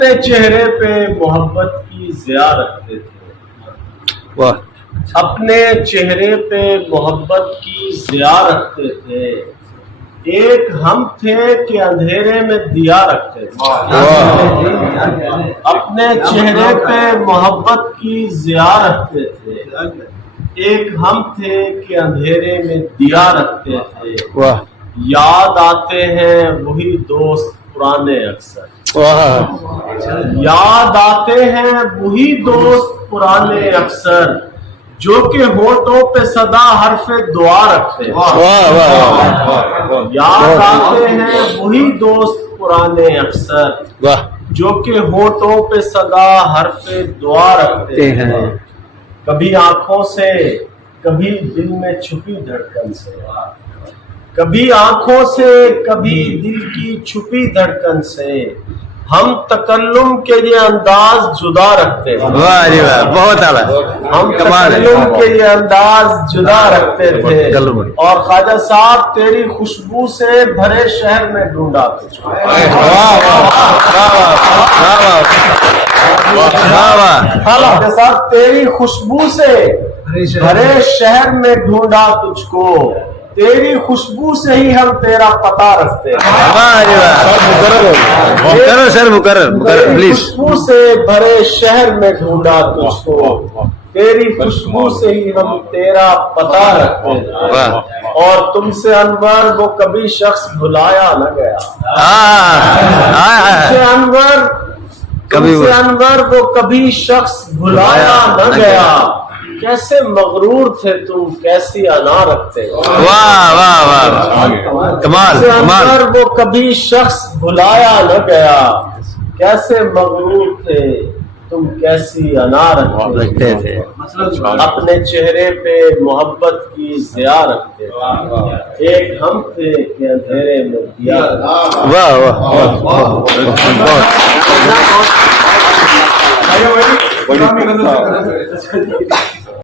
اپنے چہرے پہ محبت کی ضیا رکھتے تھے، واہ، اپنے چہرے پہ محبت کی ضیا رکھتے تھے، ایک ہم تھے کہ اندھیرے میں دیا رکھتے تھے، اپنے چہرے پہ محبت کی ضیا رکھتے تھے، ایک ہم تھے کہ اندھیرے میں دیا رکھتے تھے، واہ یاد آتے ہیں وہی دوست پرانے اکثر، واہ، یاد آتے ہیں وہی دوست پرانے اکثر، جو کہ ہونٹوں پہ صدا حرف دعا رکھتے ہیں، واہ واہ، یاد آتے ہیں وہی دوست پرانے اکثر، واہ جو کہ ہونٹوں پہ صدا حرف دعا رکھتے ہیں، کبھی آنکھوں سے کبھی دل میں چھپی دھڑکن سے، کبھی آنکھوں سے کبھی دل کی چھپی دھڑکن سے، ہم تکلم کے یہ انداز جدا رکھتے ہیں، واہ جی واہ، بہت اعلیٰ، ہم کمال ہے، تکلم کے یہ انداز جدا رکھتے تھے، تکلم۔ اور خواجہ صاحب تیری خوشبو سے بھرے شہر میں ڈھونڈا تجھ کو، خواجہ صاحب تیری خوشبو سے بھرے شہر میں ڈھونڈا تجھ کو، تیری خوشبو سے ہی ہم تیرا پتہ رکھتے ہیں، مقرر سر، مقرر تیری پلیز، خوشبو سے بھرے شہر میں ڈھونڈا تجھ کو، تیری خوشبو سے ہی ہم تیرا پتہ رکھتے ہیں، اور تم سے انور وہ کبھی شخص بھلایا نہ گیا، تم سے انور وہ کبھی شخص بھلایا نہ گیا، کیسے مغرور تھے تم کیسی انا رکھتے، واہ واہ واہ، کمال کمال، انور وہ کبھی شخص بھلایا نہ گیا، کیسے مغرور تھے تم کیسی انا رکھتے تھے، اپنے چہرے پہ محبت کی ضیا رکھتے تھے، ایک ہم تھے کہ اندھیرے میں دیا، واہ واہ، بہت